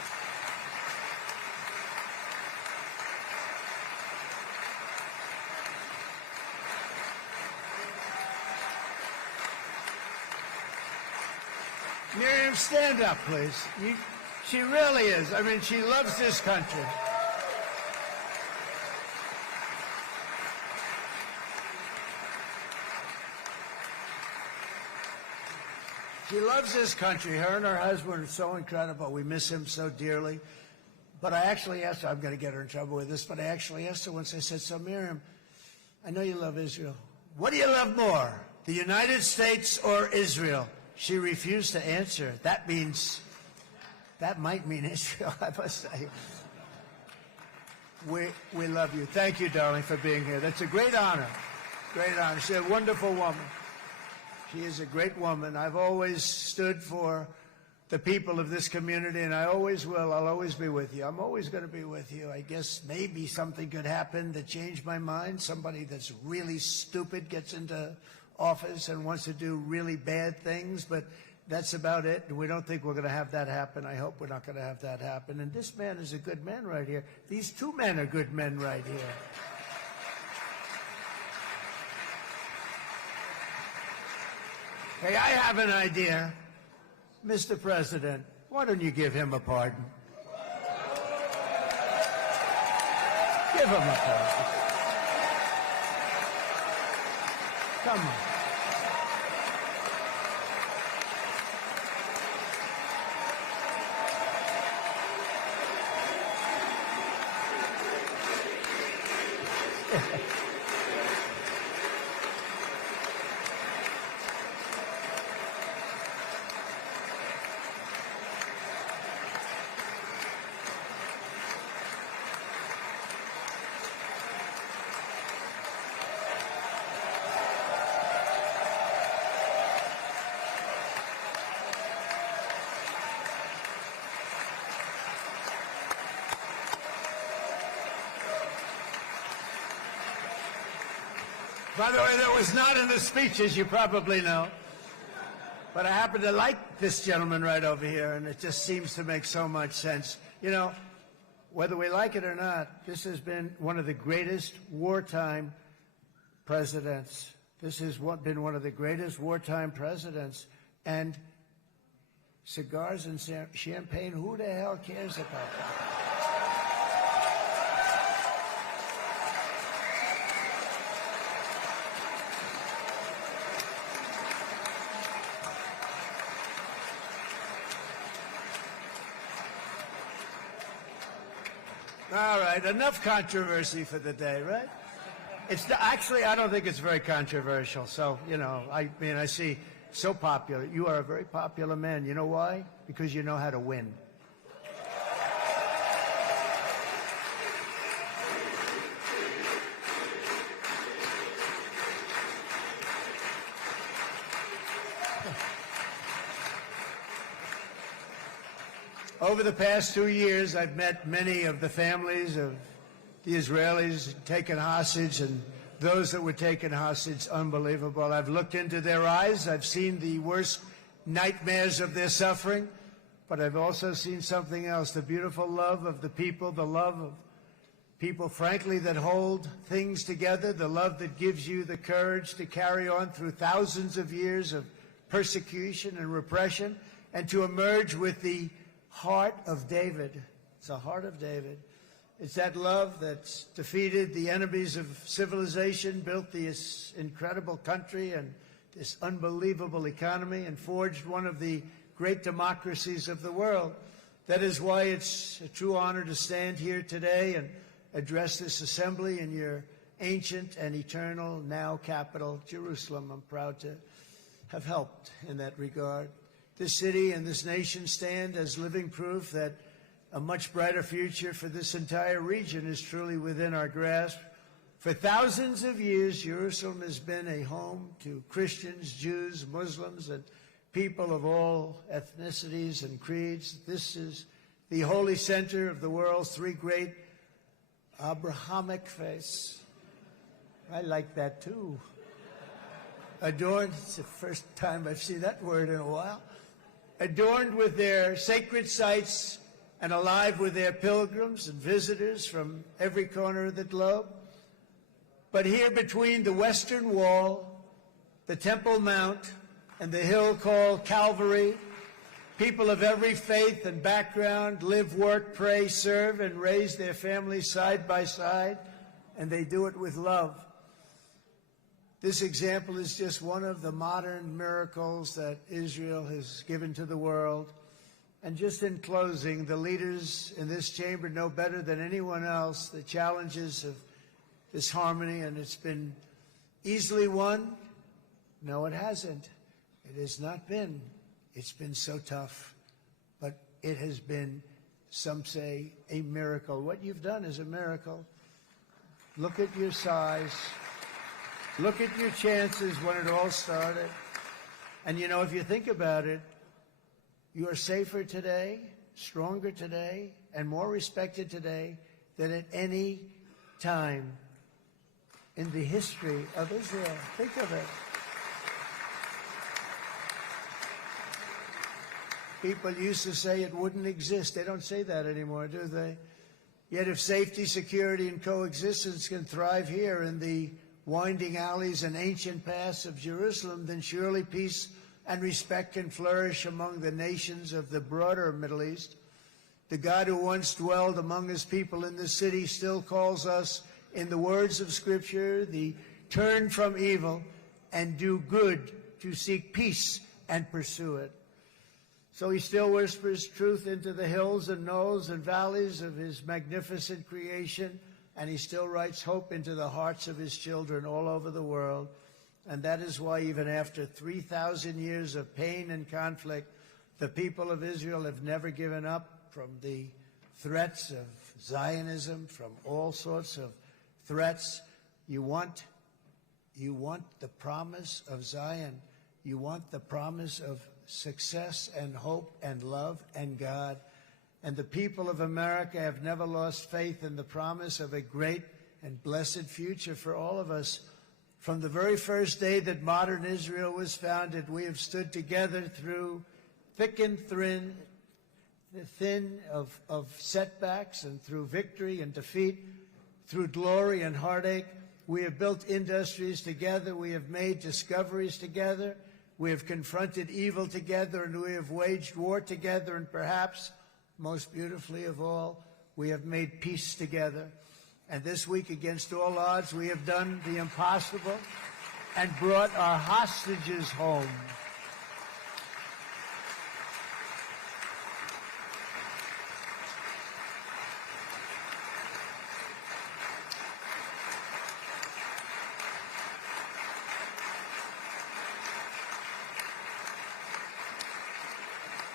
Miriam, stand up, please. She really is. I mean, she loves this country. She loves this country. Her and her husband are so incredible. We miss him so dearly. But I actually asked her, I'm going to get her in trouble with this, but I actually asked her once, I said, so Miriam, I know you love Israel. What do you love more, the United States or Israel? She refused to answer. That might mean Israel, I must say. We love you. Thank you, darling, for being here. That's a great honor. Great honor. She's a wonderful woman. She is a great woman. I've always stood for the people of this community, and I always will. I'll always be with you. I'm always going to be with you. I guess maybe something could happen to change my mind. Somebody that's really stupid gets into office and wants to do really bad things, but that's about it. And we don't think we're going to have that happen. I hope we're not going to have that happen. And this man is a good man right here. These two men are good men right here. Hey, I have an idea. Mr. President, why don't you give him a pardon? Give him a pardon. Come on. By the way, that was not in the speech, as you probably know. But I happen to like this gentleman right over here, and it just seems to make so much sense. You know, whether we like it or not, this has been one of the greatest wartime presidents. This has been one of the greatest wartime presidents. And cigars and champagne, who the hell cares about that? All right, enough controversy for the day, right? Actually, I don't think it's very controversial. So, you know, I mean, I see so popular. You are a very popular man. You know why? Because you know how to win. Over the past 2 years, I've met many of the families of the Israelis taken hostage and those that were taken hostage. Unbelievable. I've looked into their eyes. I've seen the worst nightmares of their suffering, but I've also seen something else, the beautiful love of the people, the love of people, frankly, that hold things together, the love that gives you the courage to carry on through thousands of years of persecution and repression and to emerge with the heart of David. It's the heart of David. It's that love that's defeated the enemies of civilization, built this incredible country and this unbelievable economy, and forged one of the great democracies of the world. That is why it's a true honor to stand here today and address this assembly in your ancient and eternal now capital, Jerusalem. I'm proud to have helped in that regard. This city and this nation stand as living proof that a much brighter future for this entire region is truly within our grasp. For thousands of years, Jerusalem has been a home to Christians, Jews, Muslims, and people of all ethnicities and creeds. This is the holy center of the world's three great Abrahamic faiths, I like that too. Adorned, it's the first time I've seen that word in a while. Adorned with their sacred sites and alive with their pilgrims and visitors from every corner of the globe. But here between the Western Wall, the Temple Mount, and the hill called Calvary, people of every faith and background live, work, pray, serve, and raise their families side by side, and they do it with love. This example is just one of the modern miracles that Israel has given to the world. And just in closing, the leaders in this chamber know better than anyone else the challenges of this harmony, and it's been easily won. No, it hasn't. It has not been. It's been so tough, but it has been, some say, a miracle. What you've done is a miracle. Look at your size. Look at your chances when it all started. And you know, if you think about it, you are safer today, stronger today, and more respected today than at any time in the history of Israel. Think of it. People used to say it wouldn't exist. They don't say that anymore, do they? Yet if safety, security, and coexistence can thrive here in the winding alleys and ancient paths of Jerusalem, then surely peace and respect can flourish among the nations of the broader Middle East. The God who once dwelled among his people in this city still calls us, in the words of Scripture, the turn from evil and do good, to seek peace and pursue it. So he still whispers truth into the hills and knolls and valleys of his magnificent creation, and he still writes hope into the hearts of his children all over the world. And that is why even after 3,000 years of pain and conflict, the people of Israel have never given up from the threats of Zionism, from all sorts of threats. You want the promise of Zion. You want the promise of success and hope and love and God. And the people of America have never lost faith in the promise of a great and blessed future for all of us. From the very first day that modern Israel was founded, we have stood together through thick and thin of setbacks, and through victory and defeat, through glory and heartache. We have built industries together. We have made discoveries together. We have confronted evil together, and we have waged war together. And perhaps most beautifully of all, we have made peace together. And this week, against all odds, we have done the impossible and brought our hostages home.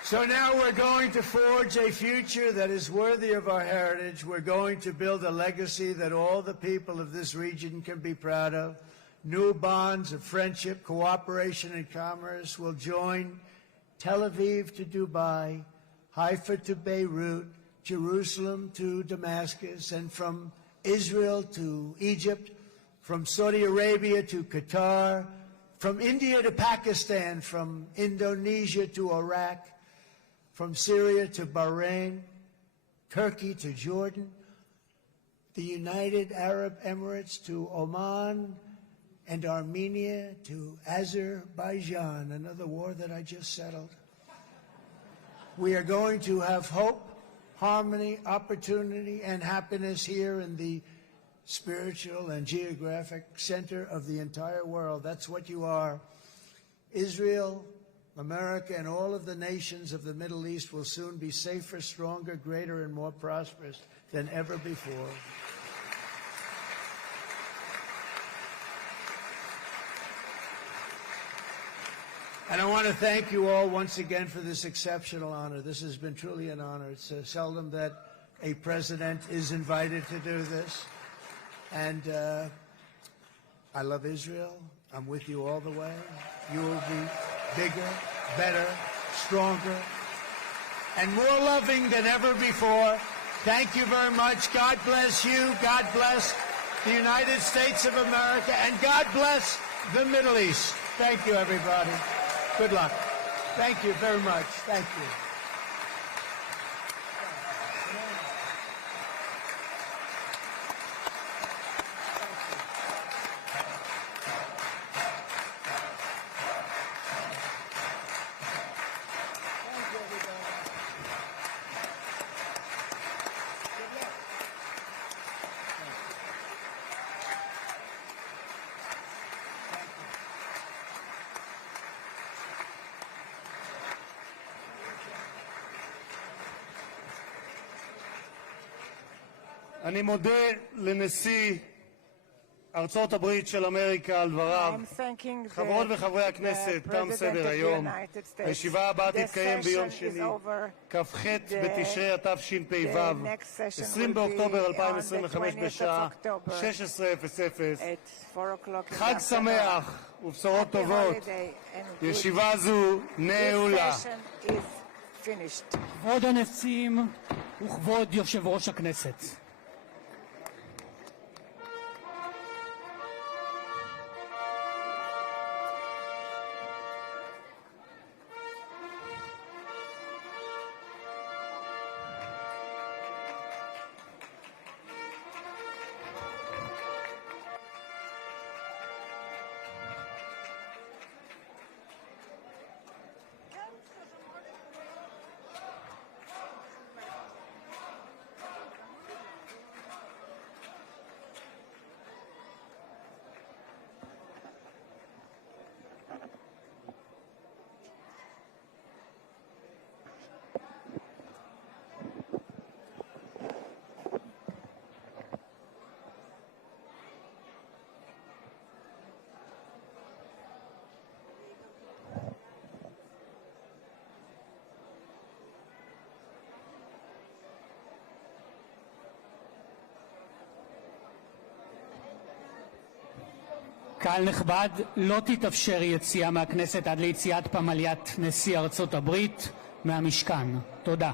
So now we're going to forge a future that is worthy of our heritage. We're going to build a legacy that all the people of this region can be proud of. New bonds of friendship, cooperation, and commerce will join Tel Aviv to Dubai, Haifa to Beirut, Jerusalem to Damascus, and from Israel to Egypt, from Saudi Arabia to Qatar, from India to Pakistan, from Indonesia to Iraq, from Syria to Bahrain, Turkey to Jordan, the United Arab Emirates to Oman, and Armenia to Azerbaijan, another war that I just settled. We are going to have hope, harmony, opportunity, and happiness here in the spiritual and geographic center of the entire world. That's what you are. Israel, America, and all of the nations of the Middle East will soon be safer, stronger, greater, and more prosperous than ever before. And I want to thank you all once again for this exceptional honor. This has been truly an honor. It's seldom that a president is invited to do this. And I love Israel. I'm with you all the way. You will be bigger, better, stronger, and more loving than ever before. Thank you very much. God bless you. God bless the United States of America, and God bless the Middle East. Thank you, everybody. Good luck. Thank you very much. Thank you. אני מודה לנשיא ארצות הברית של אמריקה על דבריו. חברות וחברי הכנסת, תם סדר היום. הישיבה הבאה תתקיים ביום שני, כ"ח בתשרי התשפ"ו, 20 באוקטובר 2025 בשעה 16:00. חג שמח ובשורות טובות. ישיבה זו נעולה. כבוד הנשיאים וכבוד יושב ראש הכנסת. קהל נכבד, לא תתאפשר יציאה מהכנסת עד ליציאת פמליית נשיא ארצות הברית מהמשכן. תודה.